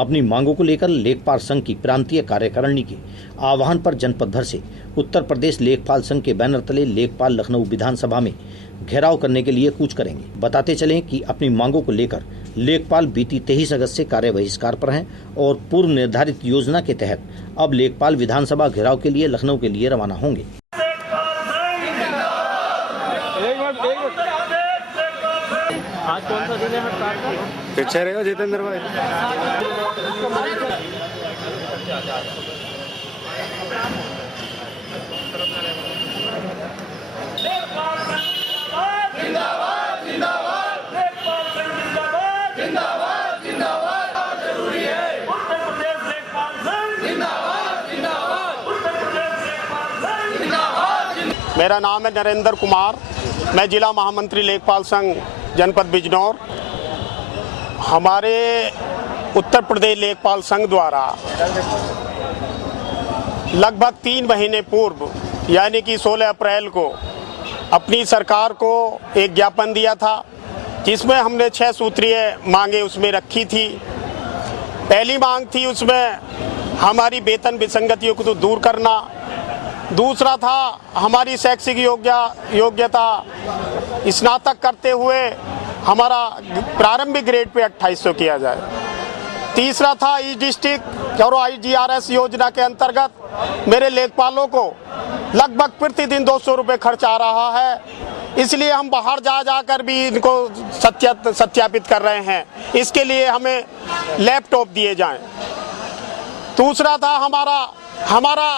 अपनी मांगों को लेकर लेखपाल संघ की प्रांतीय कार्यकारिणी के आह्वान पर जनपद भर से उत्तर प्रदेश लेखपाल संघ के बैनर तले लेखपाल लखनऊ विधानसभा में घेराव करने के लिए कूच करेंगे। बताते चलें कि अपनी मांगों को लेकर लेखपाल बीती 23 अगस्त से कार्य बहिष्कार पर हैं और पूर्व निर्धारित योजना के तहत अब लेखपाल विधानसभा घेराव के लिए लखनऊ के लिए रवाना होंगे। आज कौन सा दिन है हड़ताल का? पीछे रहेगा जितेंद्र भाई। मेरा नाम है नरेंद्र कुमार, मैं जिला महामंत्री लेखपाल संघ जनपद बिजनौर। हमारे उत्तर प्रदेश लेखपाल संघ द्वारा लगभग 3 महीने पूर्व यानी कि 16 अप्रैल को अपनी सरकार को एक ज्ञापन दिया था, जिसमें हमने 6 सूत्रीय मांगे उसमें रखी थी। पहली मांग थी उसमें हमारी वेतन विसंगतियों को तो दूर करना। दूसरा था हमारी शैक्षिक योग्यता स्नातक करते हुए हमारा प्रारंभिक ग्रेड पे 2800 किया जाए। तीसरा था ई डिस्ट्रिक्ट और IGRS योजना के अंतर्गत मेरे लेखपालों को लगभग प्रतिदिन 200 रुपये खर्च आ रहा है, इसलिए हम बाहर जाकर भी इनको सत्यापित कर रहे हैं। इसके लिए हमें लैपटॉप दिए जाएं। दूसरा था हमारा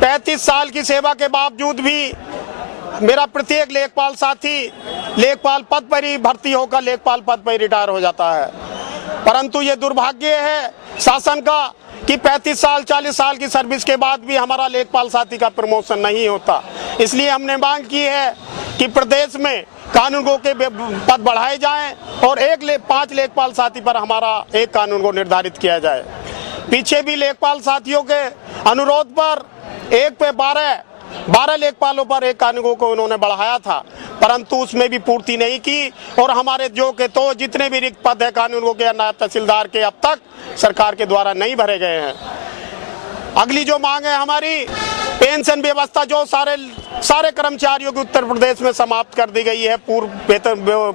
35 साल की सेवा के बावजूद भी मेरा प्रत्येक लेखपाल साथी लेखपाल पद पर ही भर्ती होकर लेखपाल पद पर ही रिटायर हो जाता है। परंतु ये दुर्भाग्य है शासन का कि 35 साल 40 साल की सर्विस के बाद भी हमारा लेखपाल साथी का प्रमोशन नहीं होता। इसलिए हमने मांग की है कि प्रदेश में कानूनगो के पद बढ़ाए जाएं और 5 लेखपाल साथी पर हमारा एक कानून को निर्धारित किया जाए। पीछे भी लेखपाल साथियों के अनुरोध पर 1 पे 12 लेखपालों पर एक कानूनगो को उन्होंने बढ़ाया था, परंतु उसमें भी पूर्ति नहीं की और हमारे जितने भी रिक्त पद है कानूनगो के नायब तहसीलदार के अब तक सरकार के द्वारा नहीं भरे गए हैं। अगली जो मांग है हमारी पेंशन व्यवस्था, जो सारे कर्मचारियों की उत्तर प्रदेश में समाप्त कर दी गई है पूर्व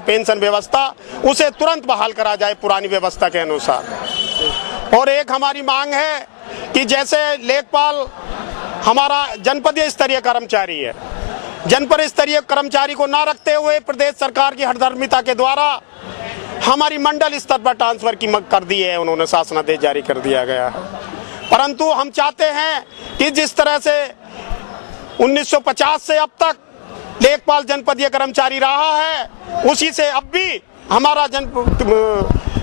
पेंशन व्यवस्था, उसे तुरंत बहाल करा जाए पुरानी व्यवस्था के अनुसार। और एक हमारी मांग है कि जैसे लेखपाल हमारा जनपदीय स्तरीय कर्मचारी है, जनपद स्तरीय कर्मचारी को ना रखते हुए प्रदेश सरकार की हठधर्मिता के द्वारा हमारी मंडल स्तर पर ट्रांसफर की मांग कर दी है, उन्होंने शासनादेश जारी कर दिया गया है। परंतु हम चाहते हैं कि जिस तरह से 1950 से अब तक लेखपाल जनपदीय कर्मचारी रहा है, उसी से अब भी हमारा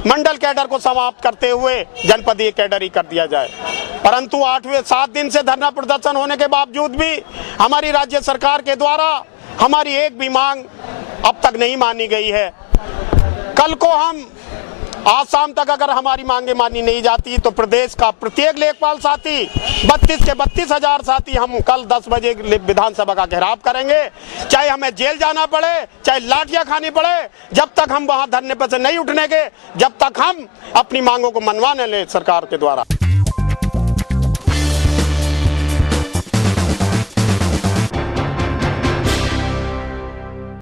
मंडल कैडर को समाप्त करते हुए जनपदीय कैडर ही कर दिया जाए। परंतु 7 दिन से धरना प्रदर्शन होने के बावजूद भी हमारी राज्य सरकार के द्वारा हमारी एक भी मांग अब तक नहीं मानी गई है। कल को आज शाम तक अगर हमारी मांगे मानी नहीं जाती तो प्रदेश का प्रत्येक लेखपाल साथी 32 के 32,000 साथी हम कल 10 बजे विधानसभा का घेराव करेंगे, चाहे हमें जेल जाना पड़े, चाहे लाठियां खानी पड़े। जब तक हम वहां धरने पर से नहीं उठने के, जब तक हम अपनी मांगों को मनवाने ले सरकार के द्वारा।